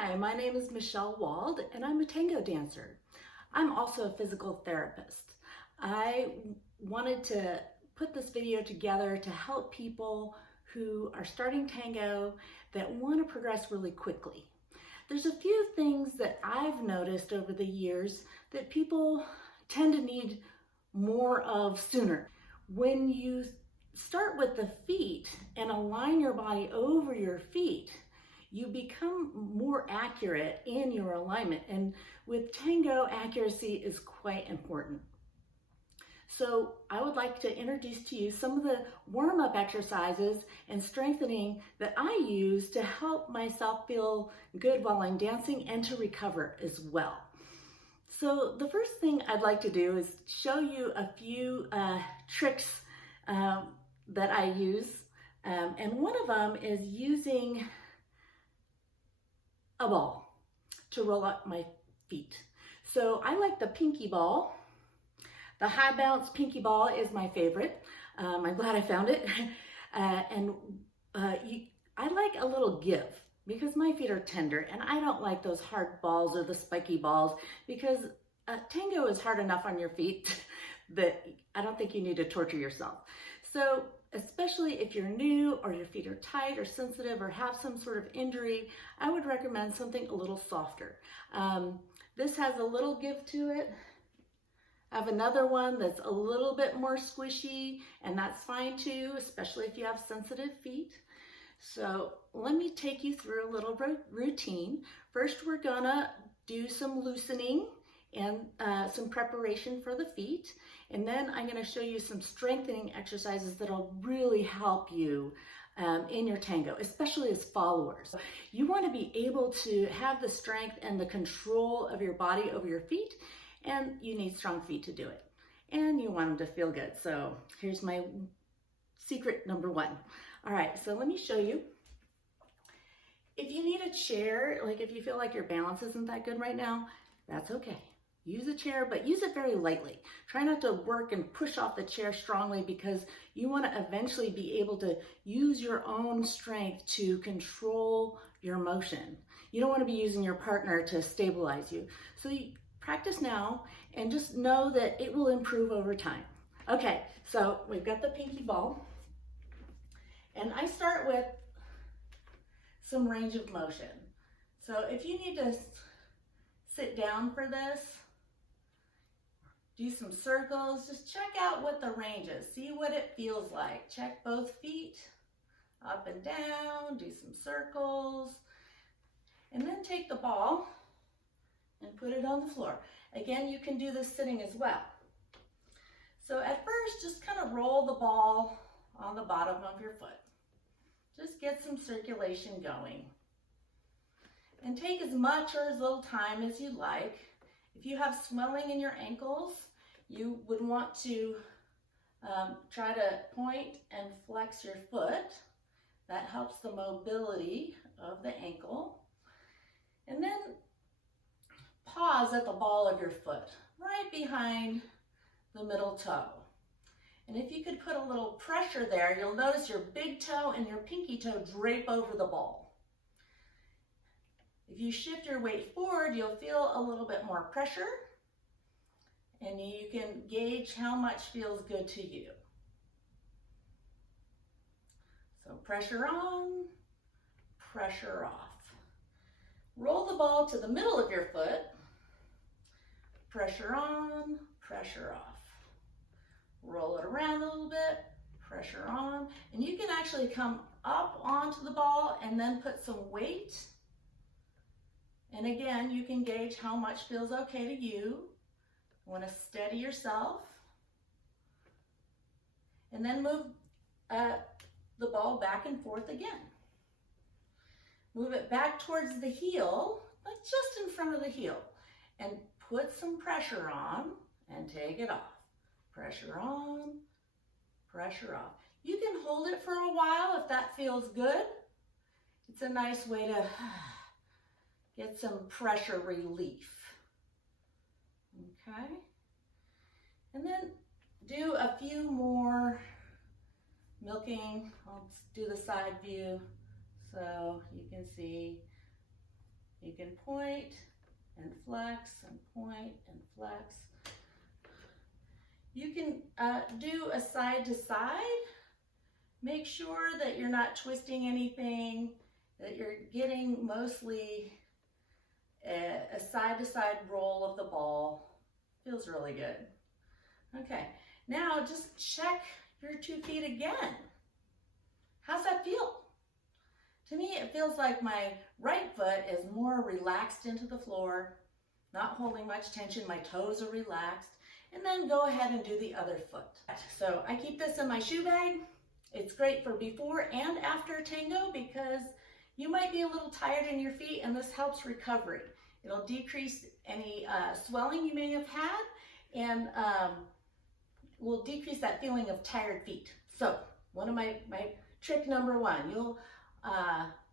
Hi, my name is Michelle Wald and I'm a tango dancer. I'm also a physical therapist. I wanted to put this video together to help people who are starting tango that want to progress really quickly. There's a few things that I've noticed over the years that people tend to need more of sooner. When you start with the feet and align your body over your feet, you become more accurate in your alignment. And with tango, accuracy is quite important. So I would like to introduce to you some of the warm-up exercises and strengthening that I use to help myself feel good while I'm dancing and to recover as well. So the first thing I'd like to do is show you a few tricks that I use. And one of them is using a ball to roll up my feet. So I like the pinky ball. The high bounce pinky ball is my favorite. I'm glad I found it. I like a little give because my feet are tender and I don't like those hard balls or the spiky balls because tango is hard enough on your feet that I don't think you need to torture yourself. So especially if you're new or your feet are tight or sensitive or have some sort of injury, I would recommend something a little softer. This has a little give to it. I have another one that's a little bit more squishy, and that's fine too, especially if you have sensitive feet. So let me take you through a little routine. First, we're gonna do some loosening and some preparation for the feet. And then I'm gonna show you some strengthening exercises that'll really help you in your tango, especially as followers. You wanna be able to have the strength and the control of your body over your feet, and you need strong feet to do it. And you want them to feel good. So here's my secret number one. All right, so let me show you. If you need a chair, like if you feel like your balance isn't that good right now, that's okay. Use a chair, but use it very lightly. Try not to work and push off the chair strongly because you want to eventually be able to use your own strength to control your motion. You don't want to be using your partner to stabilize you. So you practice now and just know that it will improve over time. Okay, so we've got the pinky ball. And I start with some range of motion. So if you need to sit down for this, do some circles, just check out what the range is. See what it feels like. Check both feet, up and down, do some circles, and then take the ball and put it on the floor. Again, you can do this sitting as well. So at first, just kind of roll the ball on the bottom of your foot. Just get some circulation going. And take as much or as little time as you like. If you have swelling in your ankles, you would want to try to point and flex your foot. That helps the mobility of the ankle. And then pause at the ball of your foot, right behind the middle toe. And if you could put a little pressure there, you'll notice your big toe and your pinky toe drape over the ball. If you shift your weight forward, you'll feel a little bit more pressure, and you can gauge how much feels good to you. So pressure on, pressure off. Roll the ball to the middle of your foot, pressure on, pressure off. Roll it around a little bit, pressure on, and you can actually come up onto the ball and then put some weight. And again, you can gauge how much feels okay to you. You want to steady yourself. And then move the ball back and forth again. Move it back towards the heel, but just in front of the heel. And put some pressure on and take it off. Pressure on, pressure off. You can hold it for a while if that feels good. It's a nice way to get some pressure relief. Okay? And then do a few more milking. I'll do the side view so you can see You can point and flex and point and flex. You can do a side to side. Make sure that you're not twisting anything, that you're getting mostly a side to side roll of the ball. Feels really good. Okay, now just check your 2 feet again. How's that feel? To me, it feels like my right foot is more relaxed into the floor, not holding much tension. My toes are relaxed. And then go ahead and do the other foot. So I keep this in my shoe bag. It's great for before and after tango because you might be a little tired in your feet, and this helps recovery. It'll decrease any swelling you may have had, and will decrease that feeling of tired feet. So one of my trick number 1, you'll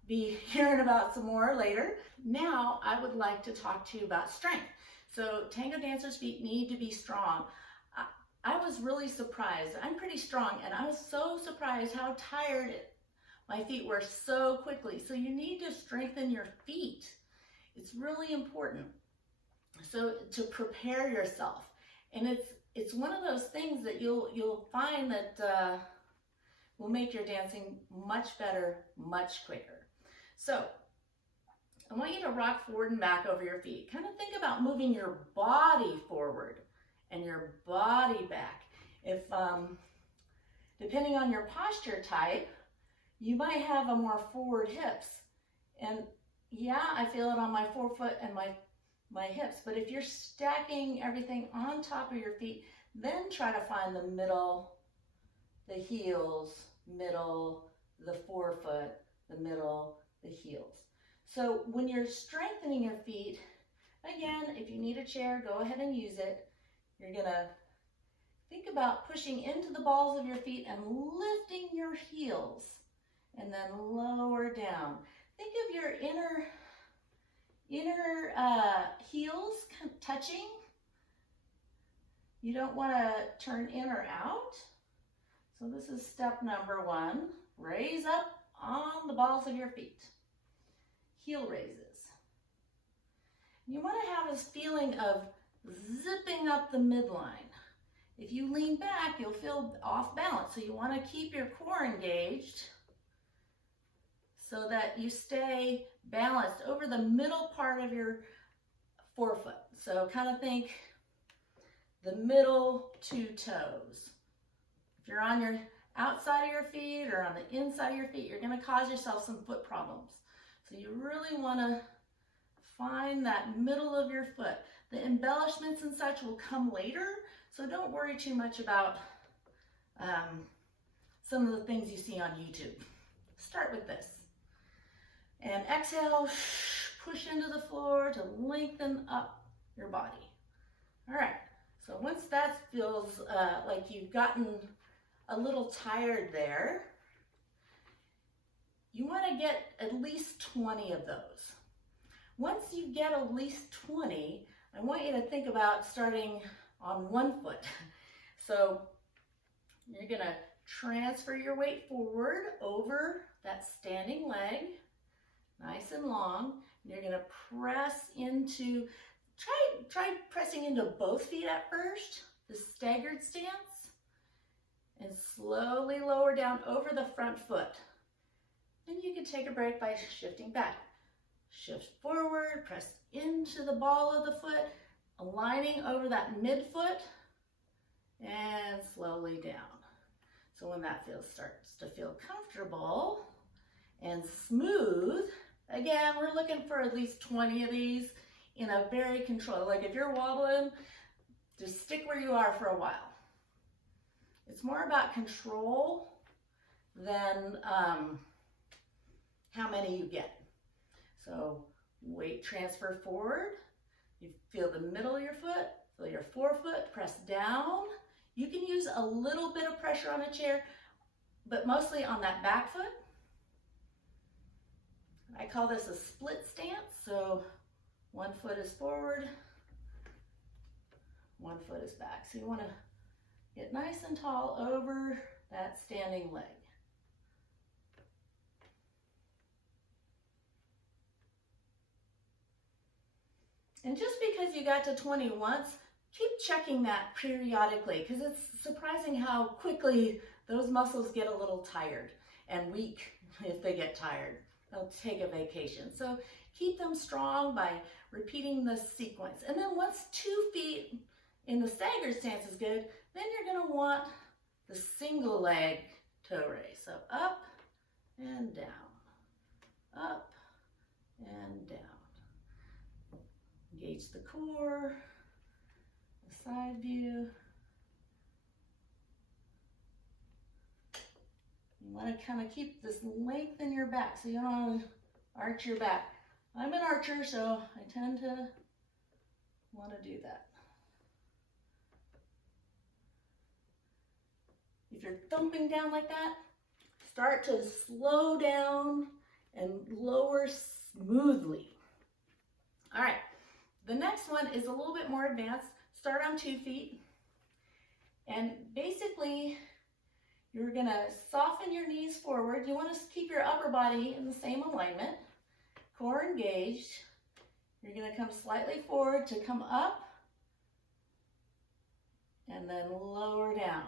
be hearing about some more later. Now I would like to talk to you about strength. So tango dancers' feet need to be strong. I was really surprised. I'm pretty strong, and I was so surprised how tired my feet were so quickly. So you need to strengthen your feet. It's really important. So to prepare yourself, and it's one of those things that you'll find that will make your dancing much better, much quicker. So I want you to rock forward and back over your feet. Kind of think about moving your body forward and your body back. If depending on your posture type, you might have a more forward hips. And yeah, I feel it on my forefoot and my hips. But if you're stacking everything on top of your feet, then try to find the middle, the heels, middle, the forefoot, the middle, the heels. So when you're strengthening your feet, again, if you need a chair, go ahead and use it. You're gonna think about pushing into the balls of your feet and lifting your heels, and then lower down. Think of your inner heels touching. You don't want to turn in or out. So this is step number 1. Raise up on the balls of your feet. Heel raises. You want to have this feeling of zipping up the midline. If you lean back, you'll feel off balance. So you want to keep your core engaged so that you stay balanced over the middle part of your forefoot. So kind of think the middle 2 toes. If you're on your outside of your feet or on the inside of your feet, you're going to cause yourself some foot problems. So you really want to find that middle of your foot. The embellishments and such will come later, so don't worry too much about some of the things you see on YouTube. Start with this. And exhale, push into the floor to lengthen up your body. All right, so once that feels like you've gotten a little tired there, you want to get at least 20 of those. Once you get at least 20, I want you to think about starting on 1 foot. So you're going to transfer your weight forward over that standing leg, nice and long. You're going to press into, try pressing into both feet at first, the staggered stance, and slowly lower down over the front foot. Then you can take a break by shifting back. Shift forward, press into the ball of the foot, aligning over that midfoot, and slowly down. So when that starts to feel comfortable and smooth, again, we're looking for at least 20 of these in a very controlled, like if you're wobbling, just stick where you are for a while. It's more about control than how many you get. So weight transfer forward. You feel the middle of your foot, feel your forefoot, press down. You can use a little bit of pressure on a chair, but mostly on that back foot. I call this a split stance. So 1 foot is forward, 1 foot is back. So you want to get nice and tall over that standing leg. And just because you got to 20 once, keep checking that periodically, because it's surprising how quickly those muscles get a little tired and weak if they get tired. They'll take a vacation. So keep them strong by repeating the sequence. And then once 2 feet in the staggered stance is good, then you're going to want the single leg toe raise. So up and down, up and down. Engage the core, the side view. You want to kind of keep this length in your back, so you don't want to arch your back. I'm an archer, so I tend to want to do that. If you're thumping down like that, start to slow down and lower smoothly. All right, the next one is a little bit more advanced. Start on 2 feet, and basically you're gonna soften your knees forward. You wanna keep your upper body in the same alignment, core engaged. You're gonna come slightly forward to come up, and then lower down.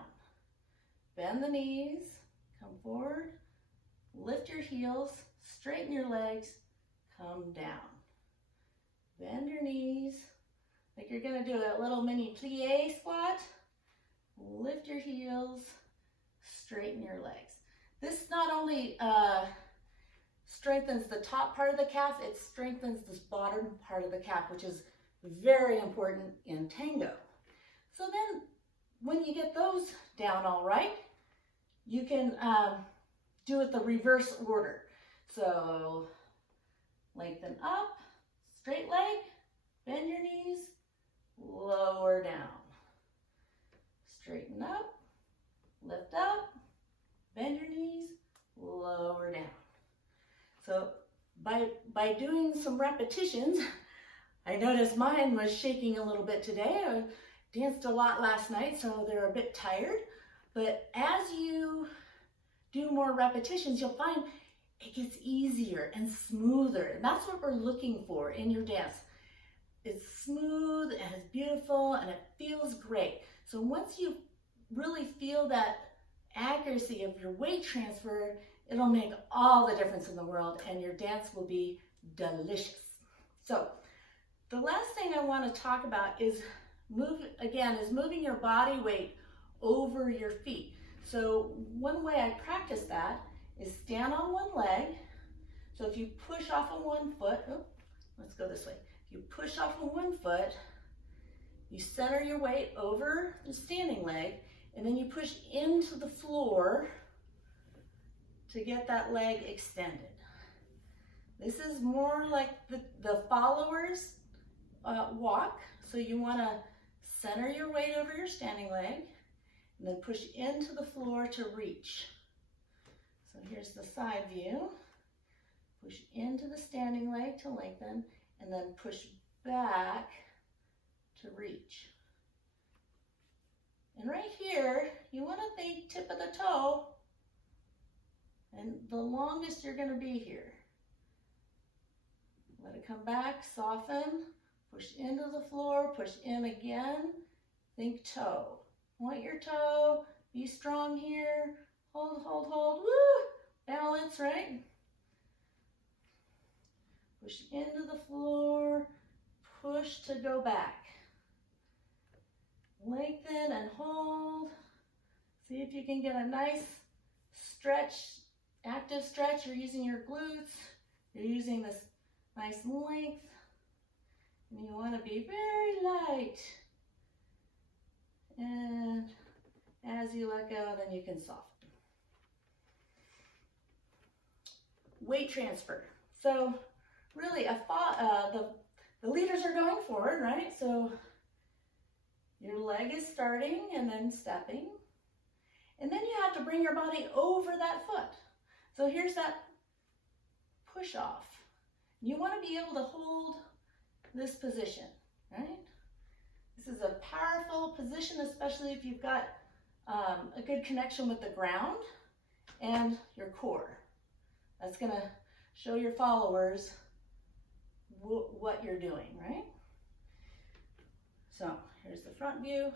Bend the knees, come forward, lift your heels, straighten your legs, come down. Bend your knees, like you're gonna do a little mini plie squat. Lift your heels, straighten your legs. This not only strengthens the top part of the calf, it strengthens this bottom part of the calf, which is very important in tango. So then when you get those down all right, you can do it the reverse order. So lengthen up, straight leg, bend your knees, lower down. Straighten up, lift up, bend your knees, lower down. So by doing some repetitions, I noticed mine was shaking a little bit today. I danced a lot last night, so they're a bit tired. But as you do more repetitions, you'll find it gets easier and smoother. And that's what we're looking for in your dance. It's smooth and it's beautiful and it feels great. So once you really feel that accuracy of your weight transfer, it'll make all the difference in the world and your dance will be delicious. So the last thing I want to talk about is moving your body weight over your feet. So one way I practice that is stand on one leg. So if you push off on one foot, let's go this way. If you push off on one foot, you center your weight over the standing leg, and then you push into the floor to get that leg extended. This is more like the followers walk. So you want to center your weight over your standing leg, and then push into the floor to reach. So here's the side view. Push into the standing leg to lengthen, and then push back to reach. And right here, you want to think tip of the toe, and the longest you're going to be here. Let it come back, soften, push into the floor, push in again, think toe. Point your toe, be strong here, hold, hold, hold, woo, balance, right? Push into the floor, push to go back. Lengthen and hold. See if you can get a nice stretch, active stretch. You're using your glutes, you're using this nice length, and you want to be very light. And as you let go, then you can soften. Weight transfer. So really, the leaders are going forward, right? So your leg is starting and then stepping. And then you have to bring your body over that foot. So here's that push off. You want to be able to hold this position, right? This is a powerful position, especially if you've got a good connection with the ground and your core. That's going to show your followers what you're doing, right? So here's the front view.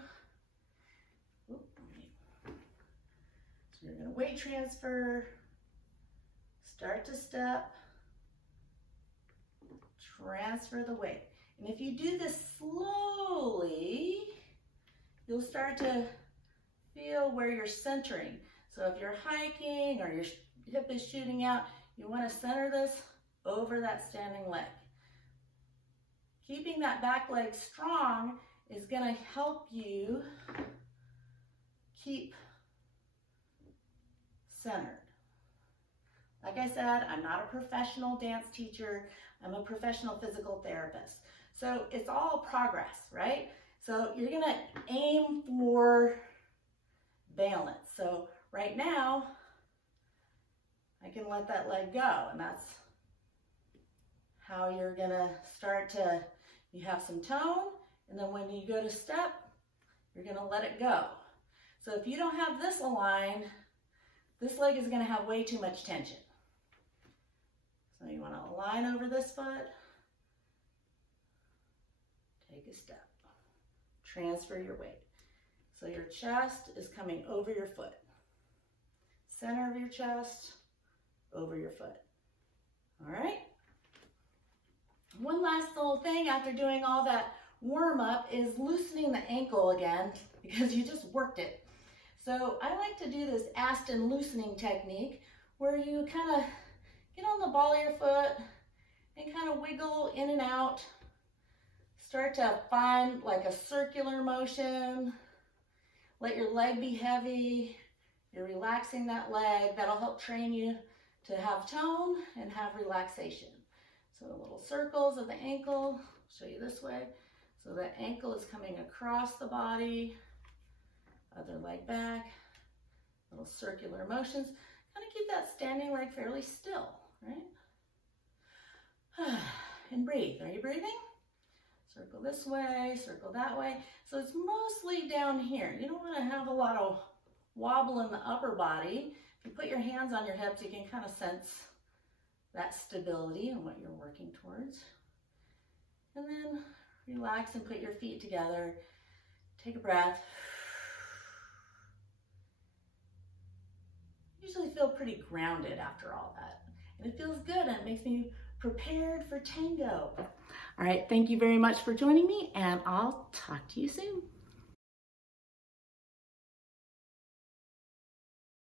So you're going to weight transfer, start to step, transfer the weight. And if you do this slowly, you'll start to feel where you're centering. So if you're hiking or your hip is shooting out, you want to center this over that standing leg. Keeping that back leg strong is going to help you keep centered. Like I said, I'm not a professional dance teacher. I'm a professional physical therapist. So it's all progress, right? So you're going to aim for balance. So right now, I can let that leg go, and that's how you're going to start to, you have some tone, and then when you go to step, you're going to let it go. So if you don't have this aligned, this leg is going to have way too much tension. So you want to align over this foot, take a step, transfer your weight. So your chest is coming over your foot. Center of your chest, over your foot. All right? One last little thing after doing all that warm up is loosening the ankle again because you just worked it. So I like to do this Aston loosening technique where you kind of get on the ball of your foot and kind of wiggle in and out. Start to find like a circular motion. Let your leg be heavy. You're relaxing that leg. That'll help train you to have tone and have relaxation. So little circles of the ankle. Show you this way. So the ankle is coming across the body. Other leg back. Little circular motions. Kind of keep that standing leg fairly still, right? And breathe. Are you breathing? Circle this way, circle that way. So it's mostly down here. You don't want to have a lot of wobble in the upper body. If you put your hands on your hips, you can kind of sense that stability and what you're working towards. And then relax and put your feet together. Take a breath. Usually feel pretty grounded after all that. And it feels good and it makes me prepared for tango. All right, thank you very much for joining me, and I'll talk to you soon.